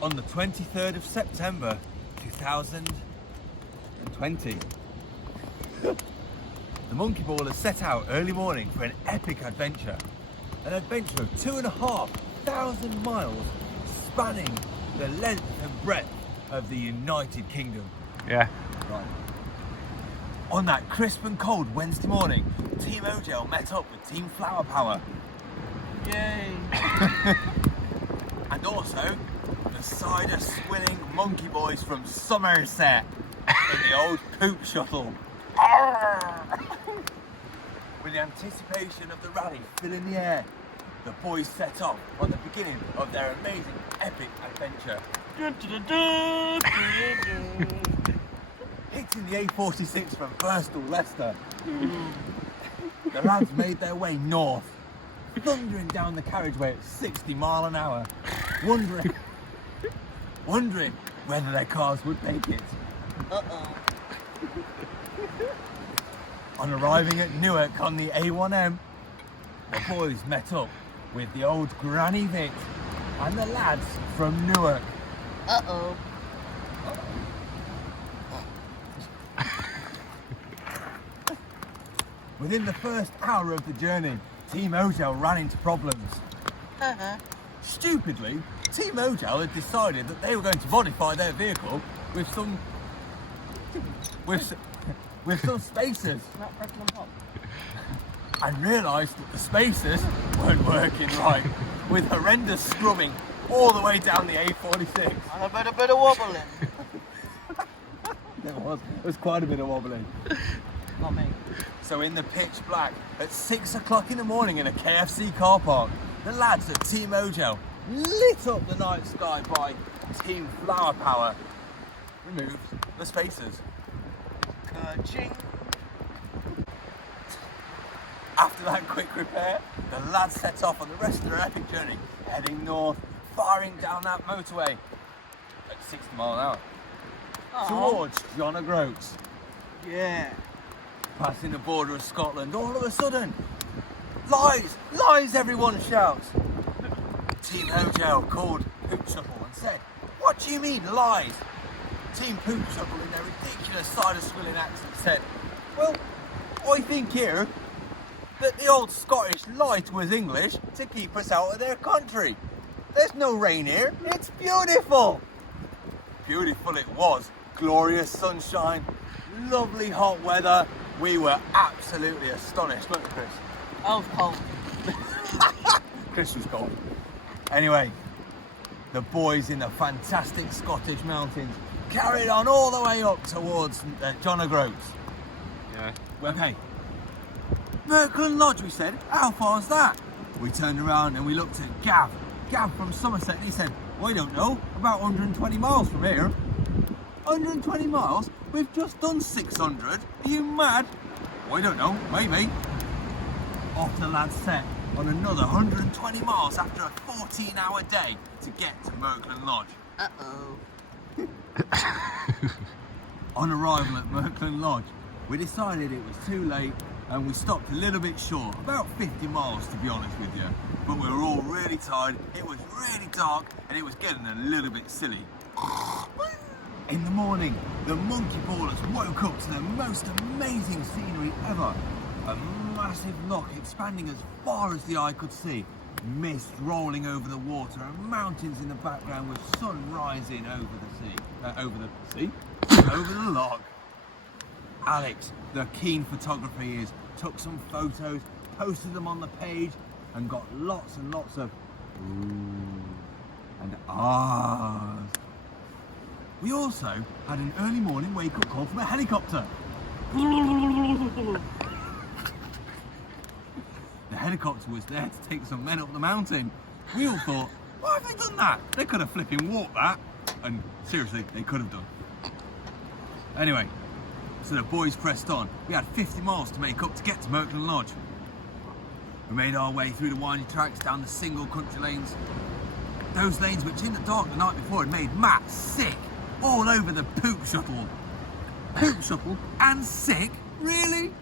On the 23rd of September 2020, the MonkeyBallers set out early morning for an epic adventure. An adventure of 2,500 miles spanning the length and breadth of the United Kingdom. Yeah. Right. On that crisp and cold Wednesday morning, Team Ogel met up with Team Flower Power. Yay! And also the cider swilling monkey boys from Somerset in the old poop shuttle. With the anticipation of the rally filling the air, the boys set off on the beginning of their amazing epic adventure. Hitting the A46 from Birstall, Leicester, the lads made their way north, thundering down the carriageway at 60 miles an hour, wondering whether their cars would make it. On arriving at Newark on the A1M, the boys met up with the old Granny Vic and the lads from Newark. Within the first hour of the journey, Team Ogel ran into problems. Stupidly, Team Ogel had decided that they were going to modify their vehicle with some spacers, and realised that the spacers weren't working right, with horrendous scrubbing all the way down the A46. And a bit of wobbling. There was quite a bit of wobbling. Not me. So in the pitch black, at 6 o'clock in the morning in a KFC car park, the lads at Team Ogel lit up the night sky by Team Flower Power removed the spacers. Ka-ching. After that quick repair, the lads set off on the rest of their epic journey, heading north, firing down that motorway at 60 miles an hour towards John O'Groats. Yeah. Passing the border of Scotland, all of a sudden, lies, lies, everyone shouts. Team Ogel called Poop Shuttle and said, "What do you mean, lies?" Team Poop Shuttle, in their ridiculous cider-swilling accent, said, "Well, I think here that the old Scottish lied to us English to keep us out of their country. There's no rain here, it's beautiful." Beautiful it was, glorious sunshine, lovely hot weather. We were absolutely astonished, weren't we, Chris? I was cold. Chris was cold. Anyway, the boys in the fantastic Scottish mountains carried on all the way up towards John O'Groats. Yeah. Okay. Merkland Lodge, we said. How far's that? We turned around and we looked at Gav. Gav from Somerset, and he said, "I don't know, about 120 miles from here." 120 miles? We've just done 600. Are you mad? I don't know, maybe. Off the lads set on another 120 miles after a 14-hour day to get to Merkland Lodge. On arrival at Merkland Lodge, we decided it was too late and we stopped a little bit short, about 50 miles to be honest with you. But we were all really tired, it was really dark and it was getting a little bit silly. In the morning, the MonkeyBallers woke up to the most amazing scenery ever. A massive loch expanding as far as the eye could see, mist rolling over the water and mountains in the background with sun rising over the loch. Alex, the keen photographer he is, took some photos, posted them on the page and got lots and lots of ooh and ahs. We also had an early morning wake-up call from a helicopter. The helicopter was there to take some men up the mountain. We all thought, why have they done that? They could have flipping walked that. And seriously, they could have done. Anyway, so the boys pressed on. We had 50 miles to make up to get to Merkland Lodge. We made our way through the windy tracks down the single country lanes. Those lanes which in the dark the night before had made Matt sick. All over the poop shuttle. Poop shuttle and sick? Really?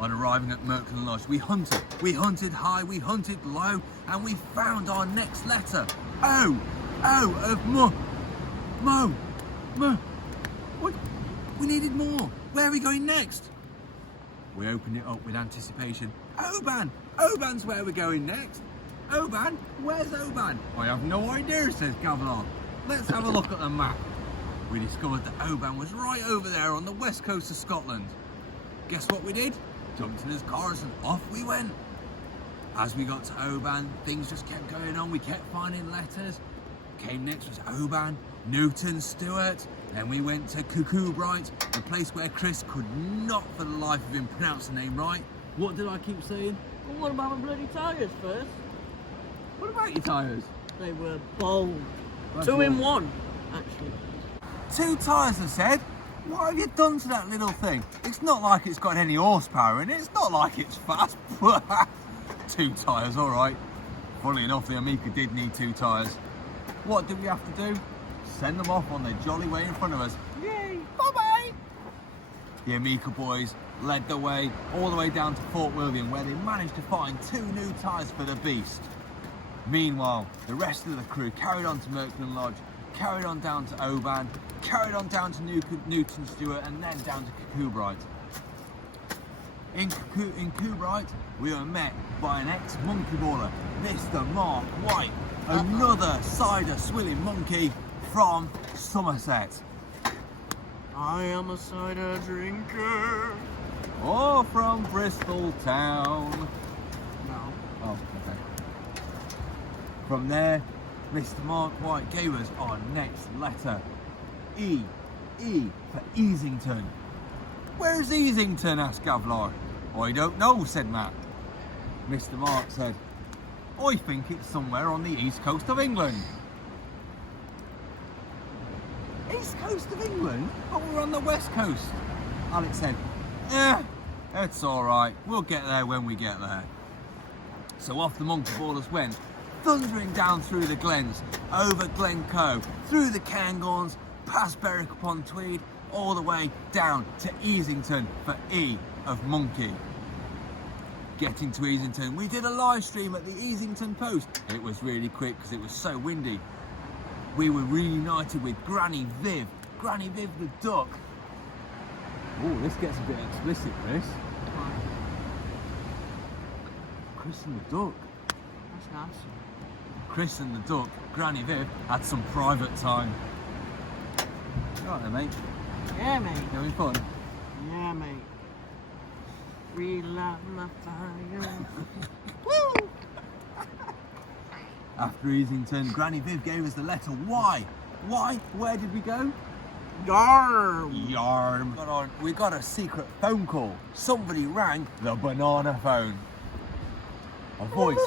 On arriving at Merkland Lodge, we hunted high, we hunted low, and we found our next letter, O, O of Mo. What? We needed more. Where are we going next? We opened it up with anticipation. Oban! Oban's where we're going next. Oban? Where's Oban? I have no idea, says Gavilar. Let's have a look at the map. We discovered that Oban was right over there on the west coast of Scotland. Guess what we did? Jumped in his cars and off we went. As we got to Oban, things just kept going on. We kept finding letters. Came next was Oban, Newton, Stewart. Then we went to Cuckoo-Bright, the place where Chris could not for the life of him pronounce the name right. What did I keep saying? Well, what about my bloody tyres first? What about your tyres? They were bold. That's 2 in all. 1, actually. 2 tyres, I said. What have you done to that little thing? It's not like it's got any horsepower in it. It's not like it's fast. 2 tyres, all right. Funnily enough, the Amica did need 2 tyres. What did we have to do? Send them off on their jolly way in front of us. Yay! Bye-bye! The Amica boys led the way all the way down to Fort William, where they managed to find 2 new tyres for the beast. Meanwhile, the rest of the crew carried on to Merkin Lodge, carried on down to Oban, carried on down to Newton Stewart, and then down to Cuckoo-Bright. In Cuckoo-Bright, we were met by an ex-monkeyballer, Mr. Mark White, another cider swilling monkey from Somerset. I am a cider drinker. Or from Bristol town. No. Oh, okay. From there, Mr. Mark White gave us our next letter. E for Easington. Where's Easington? Asked Gavilar. I don't know, said Matt. Mr. Mark said, I think it's somewhere on the east coast of England. East coast of England? But we're on the west coast. Alex said, it's all right. We'll get there when we get there. So off the monkeyballers went, thundering down through the glens, over Glencoe, through the Cairngorms, past Berwick upon Tweed, all the way down to Easington for E of Monkey. Getting to Easington, we did a live stream at the Easington Post. It was really quick because it was so windy. We were reunited with Granny Viv the duck. Oh, this gets a bit explicit, Chris. Chris and the duck. That's nice. Chris and the duck, Granny Viv, had some private time. You alright there, mate? Yeah, mate. You having fun? Yeah, mate. Relight my fire. Woo! After Easington, Granny Viv gave us the letter Y. Why? Where did we go? Yarm. Yarm. We got a secret phone call. Somebody rang the banana phone. A voice.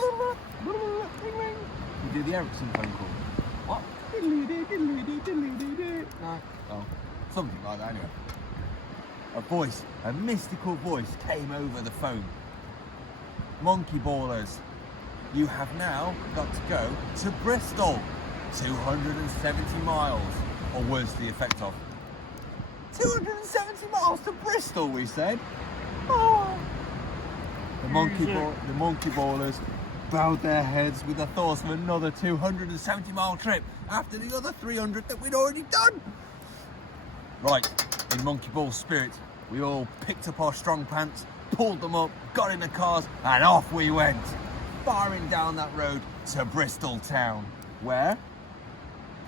You did the Ericsson phone call. What? No. Oh, something like that anyway. A voice, a mystical voice came over the phone. Monkeyballers, you have now got to go to Bristol. 270 miles. Or words to the effect of. 270 miles to Bristol, we said. Oh. The monkeyballers bowed their heads with the thoughts of another 270-mile trip after the other 300 that we'd already done. Right, in Monkeyball spirit, we all picked up our strong pants, pulled them up, got in the cars, and off we went, firing down that road to Bristol town. Where?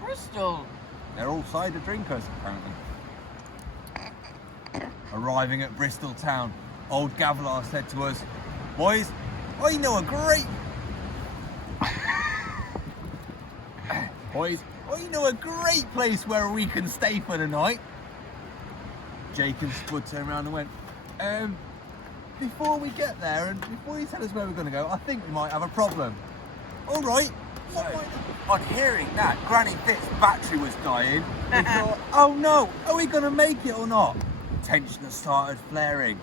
Bristol. They're all cider drinkers, apparently. Arriving at Bristol town, old Gavilar said to us, boys, I know a great... Boys, I know a great place where we can stay for the night. Jake and Spud turned around and went, before we get there and before you tell us where we're going to go, I think we might have a problem. All right. So, on hearing that, Granny Fit's battery was dying. We thought, oh no, are we going to make it or not? Tension started flaring.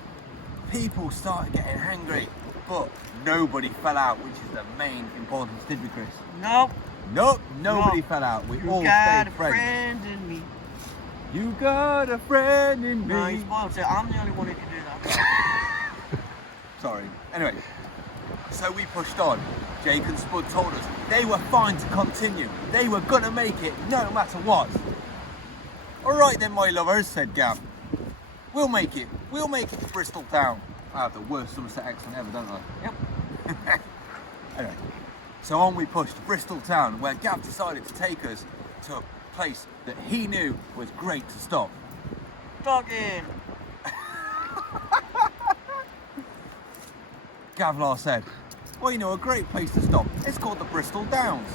People started getting angry, but nobody fell out, which is the main importance, did we, Chris? Nope. Nope, nobody fell out. We all stayed friends. Friend in me. You got a friend in me. No, you spoiled it. I'm the only one who can do that. Sorry. Anyway, so we pushed on. Jake and Spud told us, They were fine to continue. They were gonna make it no matter what. All right then, my lovers, said Gav. We'll make it. We'll make it to Bristol Town. I have the worst Somerset accent ever, don't I? Yep. Anyway, so on we pushed to Bristol Town, where Gav decided to take us to a place that he knew was great to stop. Dogging. Gavlar said, well, you know, a great place to stop. It's called the Bristol Downs.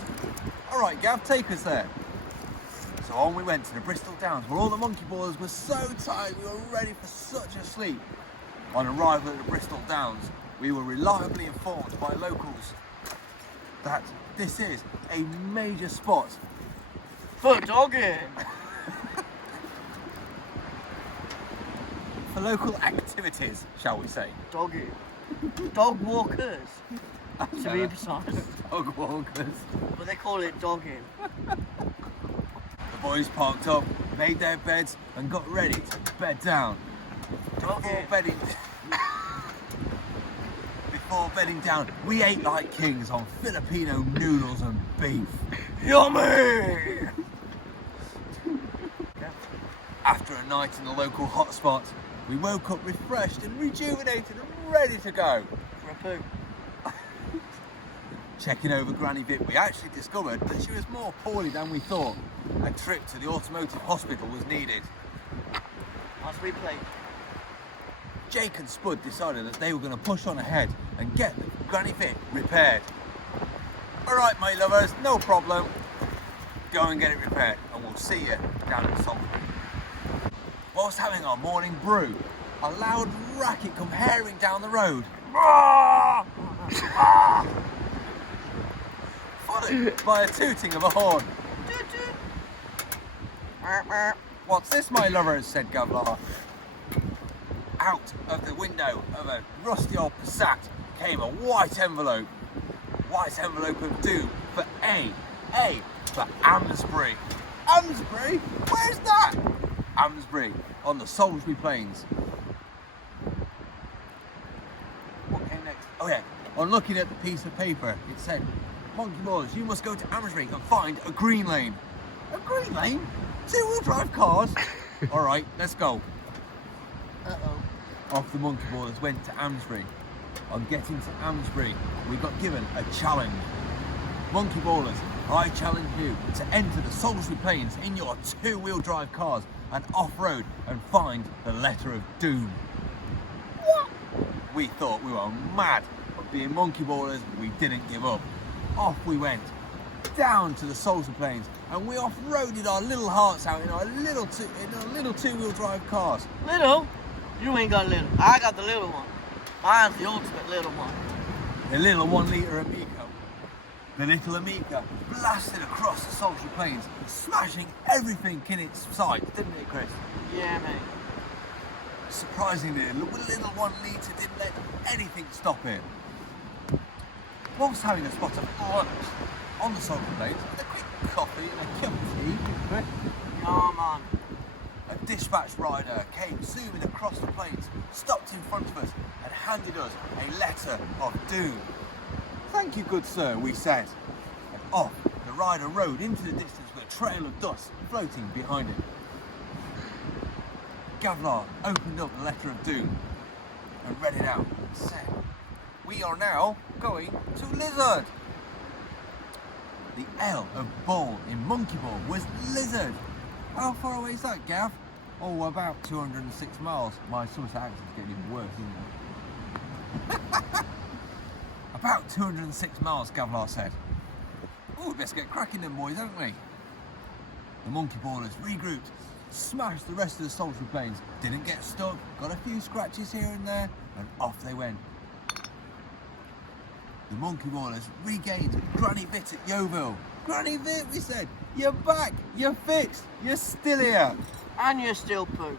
All right, Gav, take us there. So on we went to the Bristol Downs, where all the monkey ballers were so tired we were ready for such a sleep. On arrival at the Bristol Downs, we were reliably informed by locals that this is a major spot For dogging. for local activities, shall we say. Dogging. Dog walkers, to be precise. Dog walkers. But they call it dogging. The boys parked up, made their beds, and got ready to bed down. Before bedding down, we ate like kings on Filipino noodles and beef. Yummy! After a night in the local hotspot, we woke up refreshed and rejuvenated and ready to go. For a poo. Checking over Granny Vip, we actually discovered that she was more poorly than we thought. A trip to the automotive hospital was needed. As we play. Jake and Spud decided that they were going to push on ahead and get the Granny Vip repaired. All right, my lovers, no problem. Go and get it repaired, and we'll see you down at Salisbury. Whilst having our morning brew, a loud racket come herring down the road. Followed by a tooting of a horn. What's this, my lovers? Said Gavlar. Out of the window of a rusty old Passat came a white envelope. White envelope of doom for A for Amesbury. Amesbury? Where's that? Amesbury, on the Salisbury Plains. What came next? Oh yeah, on looking at the piece of paper, it said, Monkey Ballers, you must go to Amesbury and find a green lane. A green lane? Two-wheel drive cars? All right, let's go. Uh-oh. Off the Monkey Ballers went to Amesbury. On getting to Amesbury, we got given a challenge. Monkey Ballers, I challenge you to enter the Salisbury Plains in your two-wheel drive cars and off-road and find the letter of doom. What? We thought we were mad, but being Monkey Ballers, we didn't give up. Off we went, down to the Salisbury Plains, and we off-roaded our little hearts out in our little two-wheel drive cars. Little? You ain't got little. I got the little one. Mine's the ultimate little one. The little 1 litre Amico. The little Amica blasted across the Salisbury Plains, smashing everything in its sight, didn't it, Chris? Yeah, mate. Surprisingly, the little 1 litre didn't let anything stop it. Whilst having a spot of lunch on the Salisbury Plains, with a quick coffee and a cup of tea, Chris, Yeah, man. a dispatch rider came zooming across the plains, stopped in front of us, and handed us a letter of doom. Thank you, good sir, we said. And off the rider rode into the distance with a trail of dust floating behind him. Gavlar opened up the letter of doom and read it out and said, we are now going to Lizard. The L of ball in Monkey Ball was Lizard. How far away is that, Gav? Oh, about 206 miles. My Somerset accent's getting even worse, isn't it? About 206 miles, Gavlar said. Oh, we best get cracking then, boys, haven't we? The Monkey Ballers regrouped, smashed the rest of the Salisbury Plains, didn't get stuck, got a few scratches here and there, and off they went. The Monkey Ballers regained Granny Vit at Yeovil. Granny Vit, we said, you're back, you're fixed, you're still here. And you're still poo.